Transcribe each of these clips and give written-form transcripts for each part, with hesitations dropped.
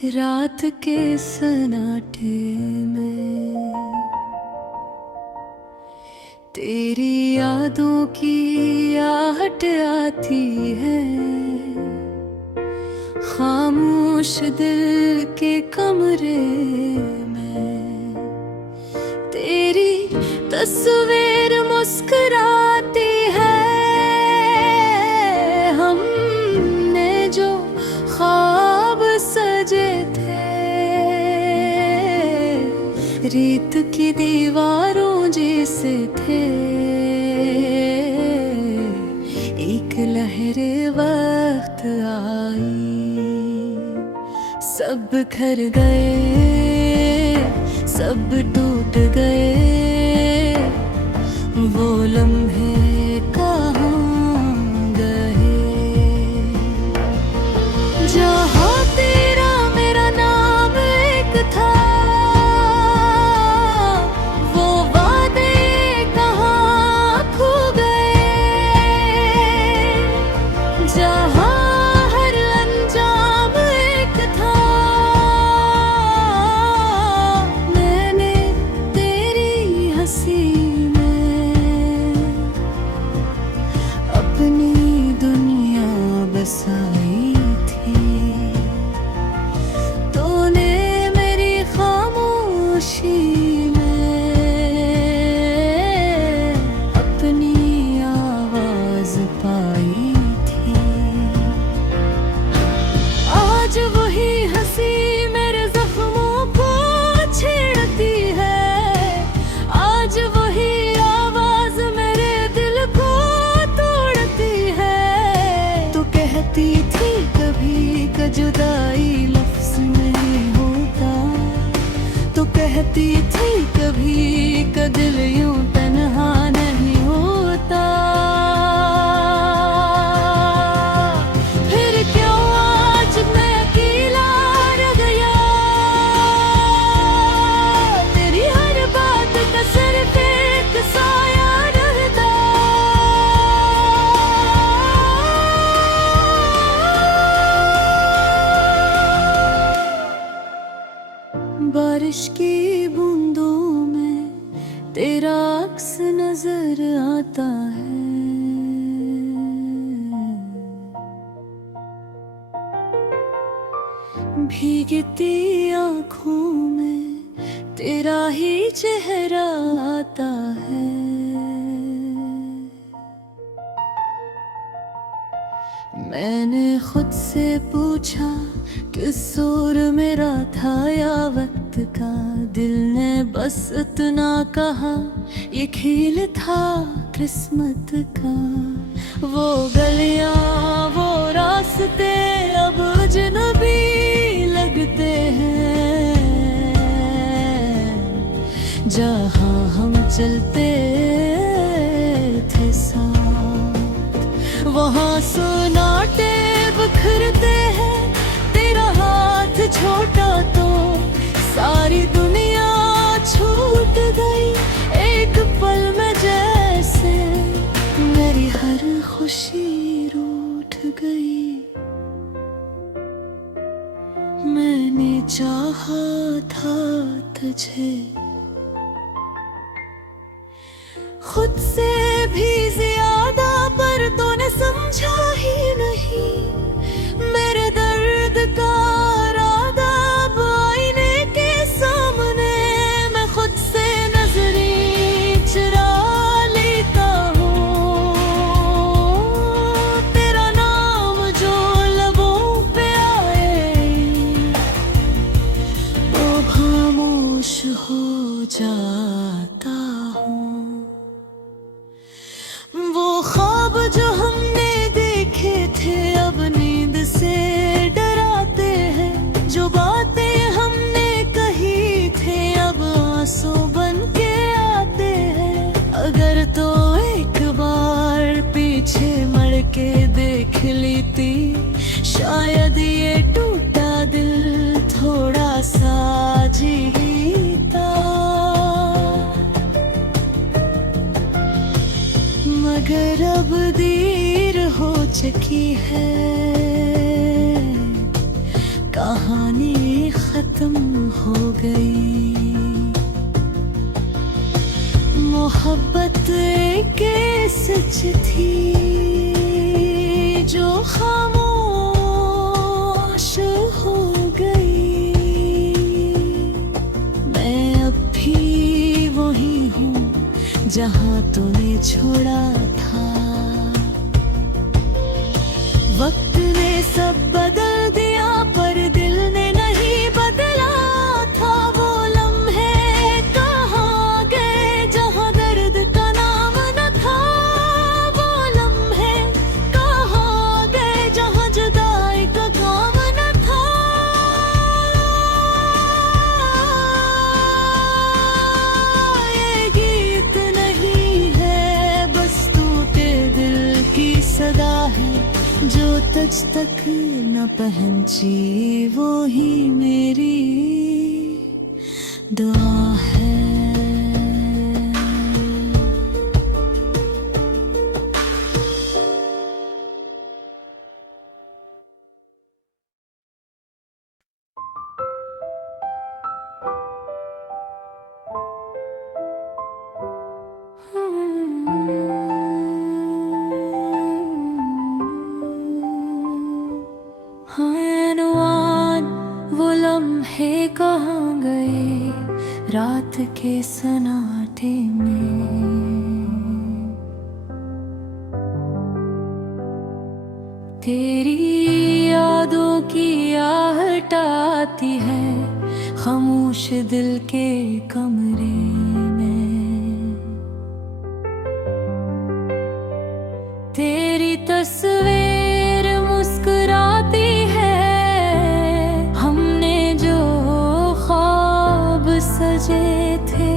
रात के सन्नाटे में तेरी यादों की आहट आती है। खामोश दिल के कमरे में तेरी तस्वीर मुस्कुराती है। हमने जो ख्वाब सजे थे रेत की दीवारों जैसे थे। एक लहरे वक्त आई, सब बिखर गए, सब टूट गए। वो लम्हे कहाँ गए जहाँ तेरा मेरा नाम एक था। वो वादे कहाँ खो गए जहाँ हर अंजाम एक था। मैंने तेरी हंसी में अपनी दुनिया बसाई थी। तूने मेरी खामोशी में अपनी आवाज पाई थी। आज वही हंसी मेरे जख्मों को छेड़ती है। आज वही आवाज मेरे दिल को तोड़ती है। तो कहती थी कभी का जुदाई लफ्ज नहीं होता। तो कहती थी कभी का दिल यूं तन्हा नहीं होता। फिर क्यों आज मैं अकेला रह गया। तेरी हर बात का सिर्फ एक साया रहता। बारिश की बूंदों में तेरा अक्स नजर आता है। भीगती आँखों में तेरा ही चेहरा आता है। मैंने खुद से पूछा किस सुर मेरा था या वक्त का। दिल ने बस इतना कहा ये खेल था किस्मत का। वो गलियां वो रास्ते अब अजनबी लगते हैं। जहाँ हम चलते थे साथ वहाँ सुनाटे बिखरते हैं। तेरा हाथ छोटा तो सारी दुनिया छूट गई। एक पल में जैसे मेरी हर खुशी रूठ गई। मैंने चाहा था तुझे खुद से भी ज्यादा, पर तूने समझा ही नहीं मेरे दर्द का इरादा। अब आईने के सामने मैं खुद से नजरें चुरा लेता हूँ। तेरा नाम जो लबों पे आए वो खामोश हो जाता हूँ। वो ख्वाब जो हमने देखे थे अब नींद से डराते हैं। जो बातें हमने कही थे अब आंसू बन के आते हैं। अगर तो एक बार पीछे मुड़ के देख लेती शायद ये टूटा दिल थोड़ा सा जीता। मगर अब देर हो चुकी है, कहानी खत्म हो गई। मोहब्बत एक सच थी जो खामोश हो गई। मैं अब भी वही हूँ जहाँ तूने छोड़ा था। वक्त ने सब बदल दिया पर दिल ने नहीं बदला था। वो लम्हे कहाँ गए जहाँ दर्द का नाम न था। वो लम्हे कहाँ गए जहाँ जुदाई का काम न था। ये गीत नहीं है बस टूटे दिल की सदा है जो तुझ तक न पहुंची। वो ही मेरी दुआ है। वो लम्हे कहाँ गए रात के सन्नाटे में। तेरी यादों की आहट आती है खामोश दिल के कमरे में। तेरी तस्वीर मुस्कुराती है हमने जो ख्वाब सजे थे।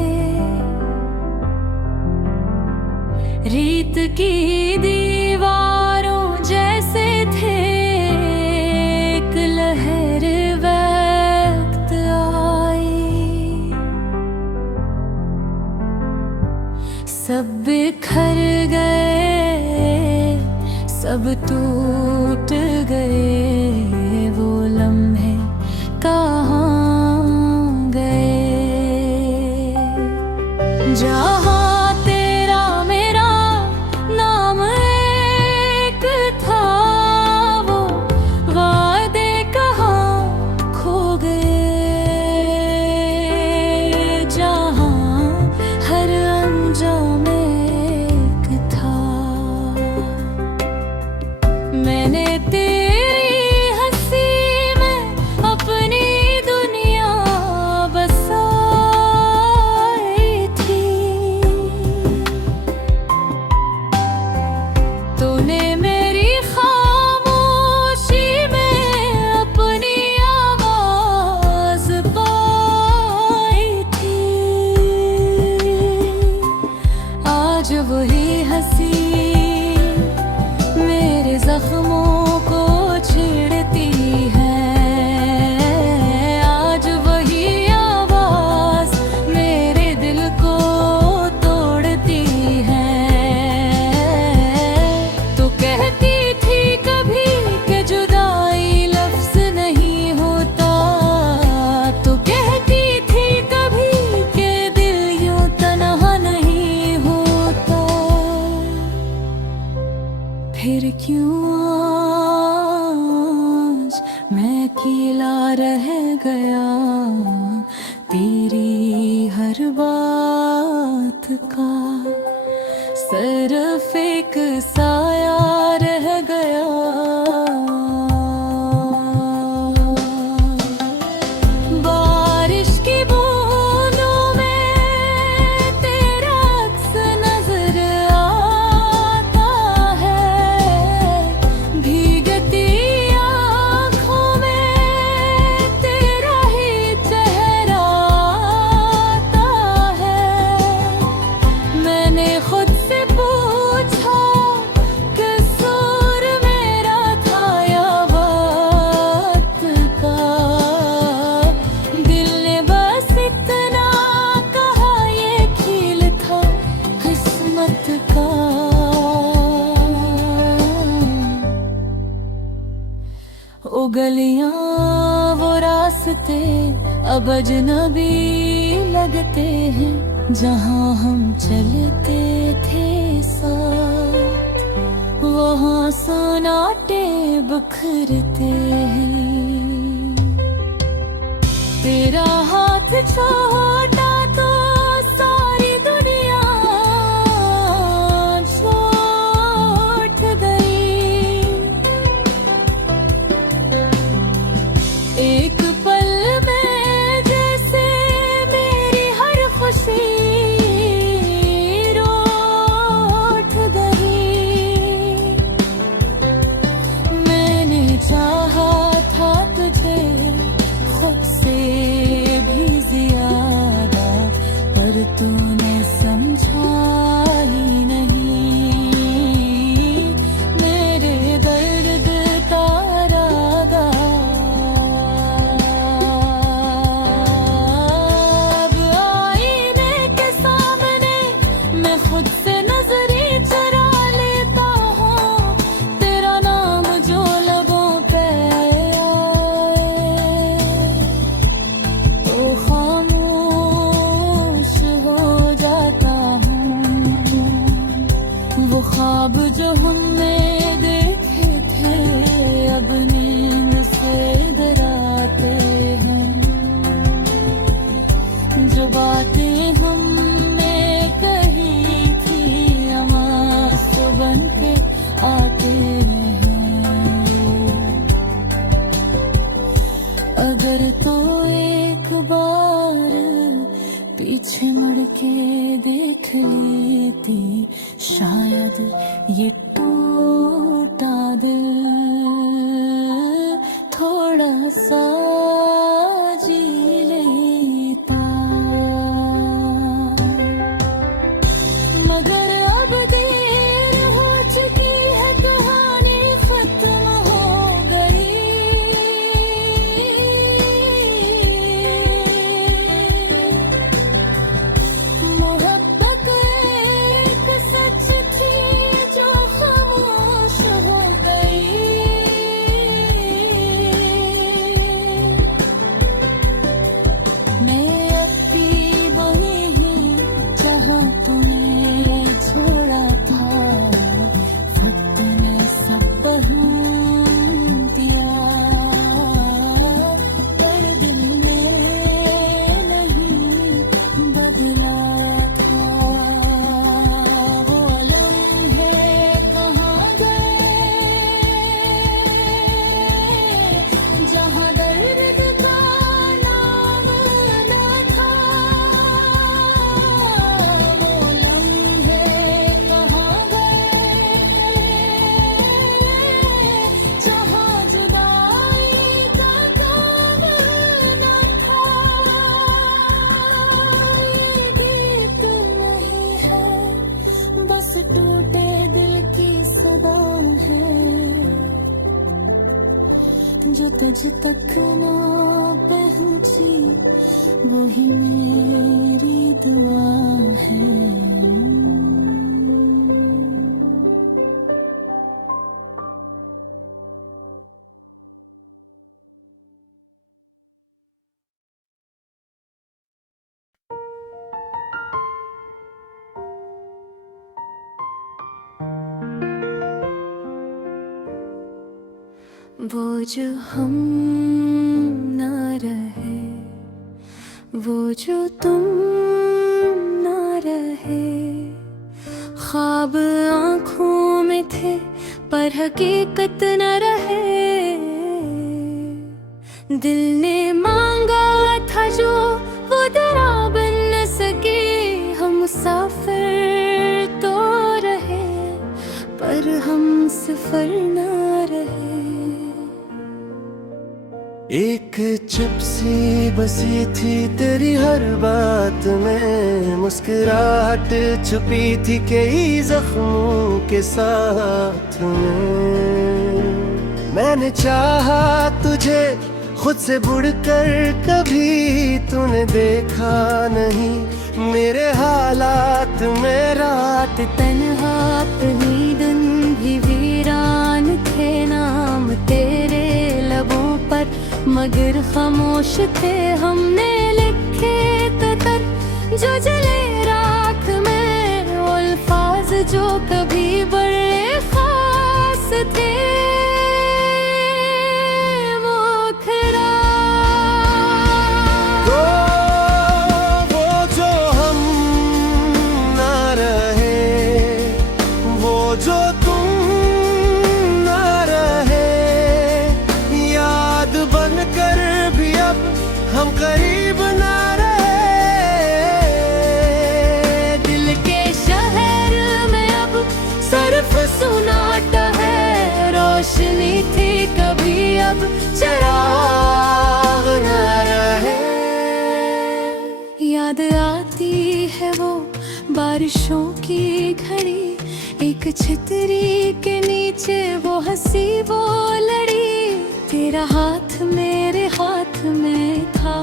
रीत की दीवारों जैसे थे एक लहर वक्त आई। सब बिखर गए सब टूट गए। वो लम्हे कहाँ गए जहाँ तेरा मेरा नाम एक था। वो वादे कहाँ खो गए जहाँ हर अंजाम एक था। मैंने तेरी हंसी में अपनी दुनिया बसाई थी। तूने मेरी खामोशी में अपनी आवाज पाई थी। आज वही हंसी मेरे जख्मों को छेड़ती है। आज वही आवाज मेरे दिल को तोड़ती है। तो कहती थी कभी कि जुदाई लफ्ज नहीं होता। तो कहती थी कभी कि दिल यूं तन्हा नहीं होता। फिर क्यों आज मैं अकेला रह गया तेरी हर बात का। सिर्फ एक साया रह गया। बारिश की बूंदों में तेरा अक्स नजर आता है। भीगती आँखों में तेरा ही चेहरा आता है। रास्ते अब अजनबी लगते हैं, जहाँ हम चलते थे साथ वहाँ सन्नाटे बिखरते हैं। तेरा हाथ छोटा तो सारी दुनिया छूट गई। एक पल में जैसे मेरी हर खुशी रूठ गई। मैंने चाहा था तुझे खुद से भी ज्यादा, पर तूने समझा ही नहीं मेरे दर्द का रागा। अब आईने के सामने मैं खुद से नजरें चुरा लेता हूँ, तेरा नाम जो लबों पे तो खामोश हो जाता हूँ। वो ख्वाब जो हमने देखे थे अब नींद से डराते हैं। जो बातें हमने कही थी आंसू बन के आते हैं। अगर तो एक बार पीछे मुड़ के देख लेती, शायद ये टूटा दिल थोड़ा सा जी लेता। मगर अब देर हो चुकी है, कहानी खत्म हो गई। मोहब्बत एक सच थी जो खामोश हो गई। मैं अब भी वही हूँ जहाँ तूने छोड़ा था। वक्त ने सब बदल दिया, पर दिल ने नहीं बदला था। वो लम्हे कहाँ गए जहाँ दर्द का नाम न था। वो लम्हे कहाँ गए जहाँ जुदाई का काम न था। ये गीत नहीं है, बस टूटे दिल की सदा है, जो तुझ तक ना पहुंची वही मेरी दुआ है। वो जो हम ना रहे, वो जो तुम ना रहे। ख्वाब आँखों में थे पर हकीकत न रहे। दिल ने मांगा था जो वो दरा बन न सके। हम मुसाफिर तो रहे पर हम सफर न रहे। एक चुप सी बसी थी तेरी हर बात में, मुस्कुराहट छुपी थी कई जख्मों के साथ में। मैंने चाहा तुझे खुद से बढ़कर, कभी तूने देखा नहीं मेरे हालात में। रात तन्हा पहली दिन भी वीरान थे, नाम तेरे लबों पर मगर खामोश थे हमने लिखे ततर जो जले राख में, वो अल्फाज जो कभी बड़े खास थे वो खरा। तो वो जो हम ना रहे, वो जो तुम ना रहे, याद बनकर भी अब हम करीब ना रहे। दिल के शहर में अब सिर्फ सुनाटा है, रोशनी थी कभी अब चिराग न रहे। याद आती है वो बारिशों की घड़ी, एक छतरी के नीचे वो हंसी वो लड़ी। तेरा हाथ मेरे हाथ में था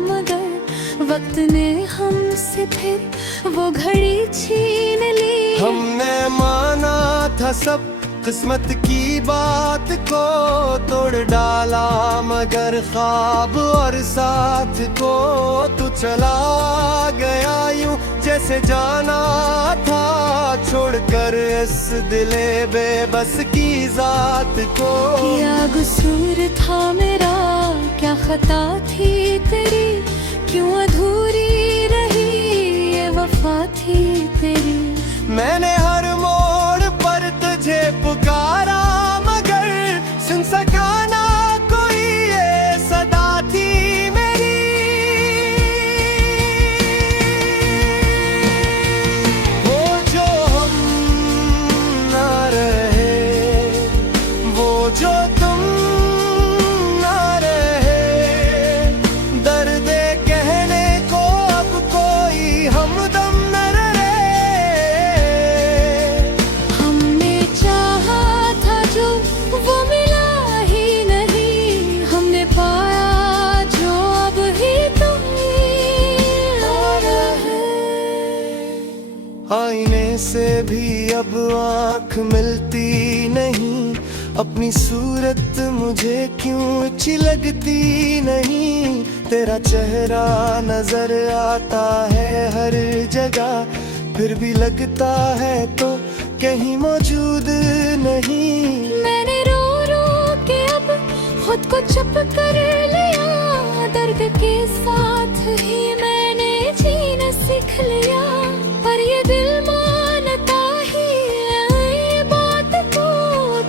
मगर वक्त ने हमसे फिर वो घड़ी छीन ली। हमने माना था सब किस्मत की बात को, तोड़ डाला मगर ख्वाब और साथ को। तू चला गया यूं जैसे जाना था, छोड़कर इस दिले बेबस की जात को। क्या कसूर था मेरा, क्या खता थी तेरी, क्यों अधूरी रही ये वफा थी तेरी। मैंने हर मोड़ पर तुझे पुकारा, मगर सुन सका ना कोई ये सदा थी मेरी। वो जो हम ना रहे, वो जो तुम ना रहे, दर्द कहने को अब कोई हमदम न रहे। हमने चाहा था जो वो मिला ही नहीं, हमने पाया जो अब ही तुम रहे। आईने से भी अब आँख मिलती नहीं, अपनी सूरत मुझे क्यों अच्छी लगती नहीं। तेरा चेहरा नजर आता है हर जगह, फिर भी लगता है तो कहीं मौजूद नहीं। मैंने रो रो के अब खुद को चुप कर लिया, दर्द के साथ ही मैंने जीना सीख लिया। पर ये दिल मानता ही है ये बात को,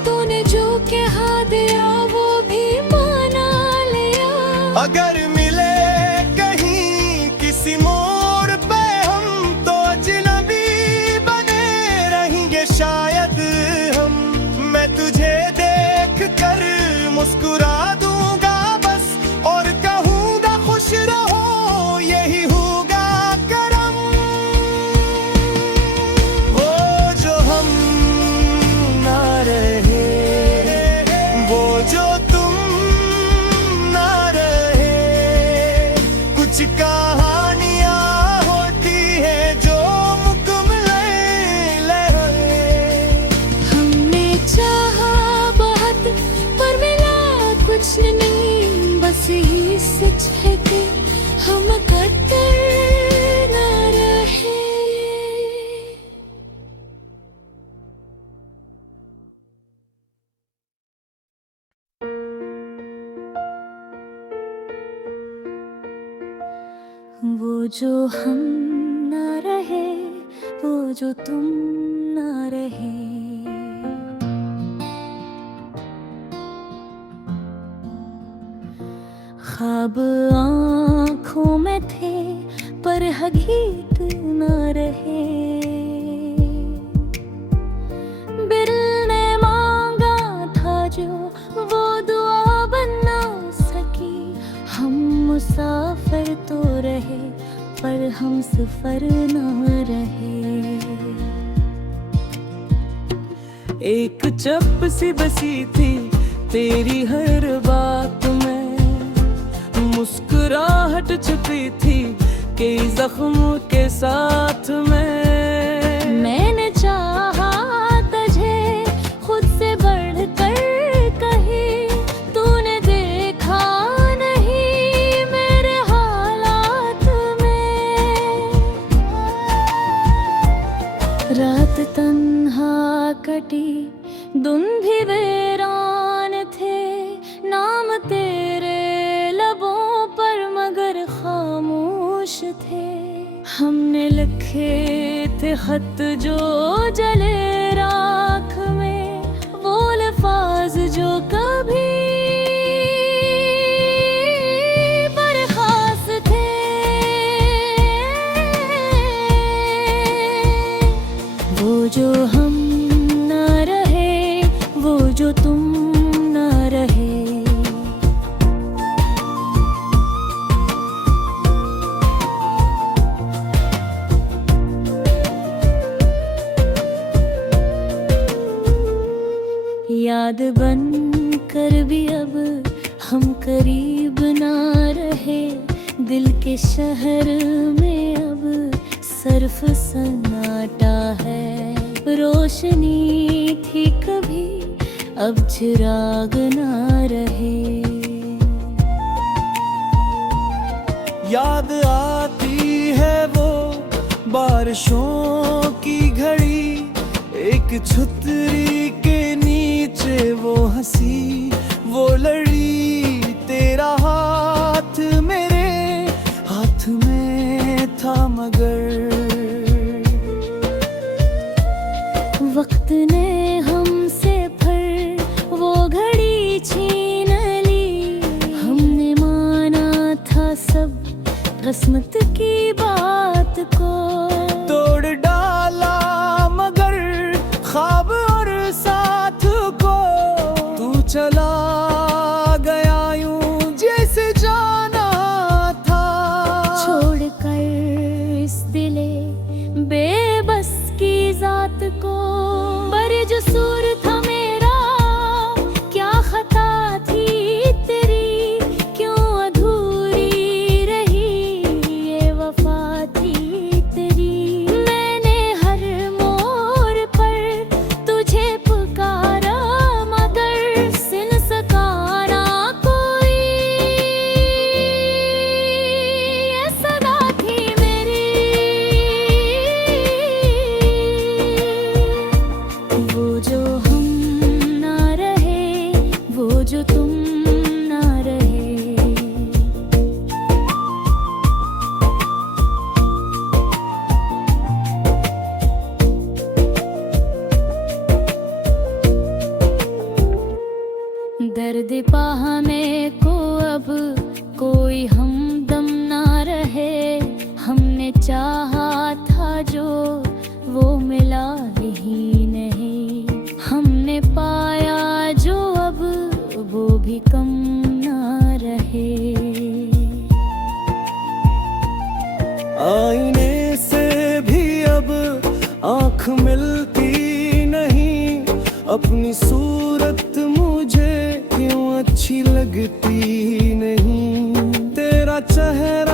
तूने जो कहा दिया वो भी माना लिया। अगर मिले कहीं किसी मोड़ पे हम, तो अजनबी बने रहेंगे शायद हम। मैं तुझे देख कर मुस्कुरा दूंगा बस, और कहूंगा खुश रहो यही होगा करम। वो जो हम ना रहे, वो जो तुम ना रहे, कुछ कहानियां होती है जो मुकम्मल है। हमने चाहा बहुत पर मिला कुछ नहीं, बस यही सच है कि हम कद्र न रहे। वो जो हम ना रहे, वो जो तुम ना रहे। ख्वाब आँखों में थे पर हकीकत न रहे। दिल ने मांगा था जो वो दुआ बन ना सकी। हम मुसाफिर तो रहे पर हम सफर न रहे। एक चप सी बसी थी तेरी हर बात में, मुस्कुराहट छुपी थी कई जख्म के साथ में। मैंने चाहा तुझे खुद से बढ़कर कहीं, तूने देखा भी वीरान थे, नाम तेरे लबों पर मगर खामोश थे। हमने लिखे थे खत जो जले राख में, वो अल्फाज जो कभी बरखास थे। वो जो हम ना रहे, वो जो तुम ना रहे। याद बन कर भी अब हम करीब ना रहे, दिल के शहर में अब सर्फ सन्नाटा है। रोशनी थी कभी अब चिराग ना रहे। याद आती है वो बारिशों की घड़ी, एक छतरी के नीचे वो हंसी वो लड़ी। तेरा हाथ मेरे हाथ में था मगर वक्त ने हमसे फिर वो घड़ी छीन ली। हमने माना था सब किस्मत की बात को, तोड़ डाला मगर ख्वाब और साथ को। तू चला गया यूं जैसे जाना था, छोड़ कर इस दिले बेबस की जात को। पर जो सूर था मेरा क्या खता थी तेरी, क्यों अधूरी रही ये वफा थी तेरी। मैंने हर मोड़ पर तुझे पुकारा मगर सुन सका ना कोई, ये सदा थी मेरी। वो जो हम ना रहे, वो जो तुम ना रहे। दर्द पाने को अब कोई हमदम ना रहे। हमने चाहा था जो वो मिला ही नहीं, हमने पाया जो अब वो भी कम ना रहे। आईने से भी अब आँख मिलती नहीं, अपनी सूरत मुझे क्यों अच्छी लगती नहीं। तेरा चेहरा